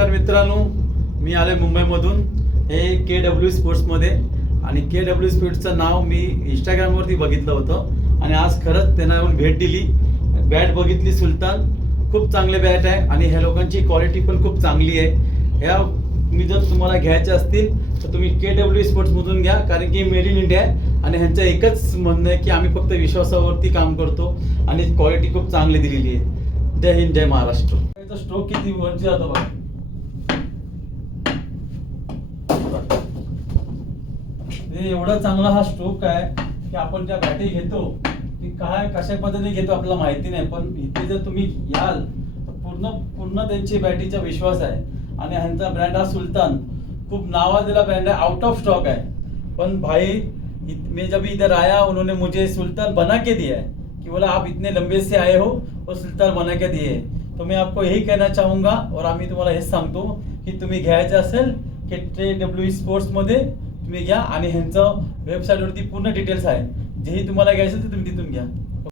नमस्कार मित्रांनो, मी आले मुंबईमधून. हे KW स्पोर्ट्समध्ये आणि KW स्पोर्ट्सचं नाव मी इंस्टाग्रामवरती बघितलं होतं आणि आज खरंच त्यांना येऊन भेट दिली. बॅट बघितली सुलतान, खूप चांगले बॅट आहे आणि ह्या लोकांची क्वालिटी पण खूप चांगली आहे. ह्या जर तुम्हाला घ्यायच्या असतील तर तुम्ही KW स्पोर्ट्समधून घ्या, कारण की मेड इन इंडिया आहे आणि ह्यांचं एकच म्हणणं आहे की आम्ही फक्त विश्वासावरती काम करतो आणि क्वालिटी खूप चांगली दिलेली आहे. जय हिंद, जय महाराष्ट्र. याचा स्ट्रोक किती वरती जातो बघा. एवढा चांगला हा स्ट्रोक आहे की आपण ज्या बॅटी घेतो ती काय कशा पद्धतीने घेतो आपल्याला माहिती नाही, पण इथे जर तुम्ही याल तर पूर्ण त्यांची बॅटीचा विश्वास आहे. आणि ह्यांचा ब्रँड हा सुलतान, खूप नावाजलेला ब्रँड आहे. आउट ऑफ स्टॉक आहे, पण भाई मैं जब इधर आया उन्होंने मुझे सुल्तान बना के दिया है कि बोला आप इतने लंबे से आए हो और सुल्तान बना के दिए. तो मैं आपको यही कहना चाहूँगा और आम्ही तुम्हाला हेच सांगतो की तुम्ही घ्यायचं असेल KW स्पोर्ट्समध्ये तुम्ही घ्या आणि ह्यांचं वेबसाईटवरती पूर्ण डिटेल्स आहे. जेही तुम्हाला घ्यायचं ते तुम्ही तिथून घ्या.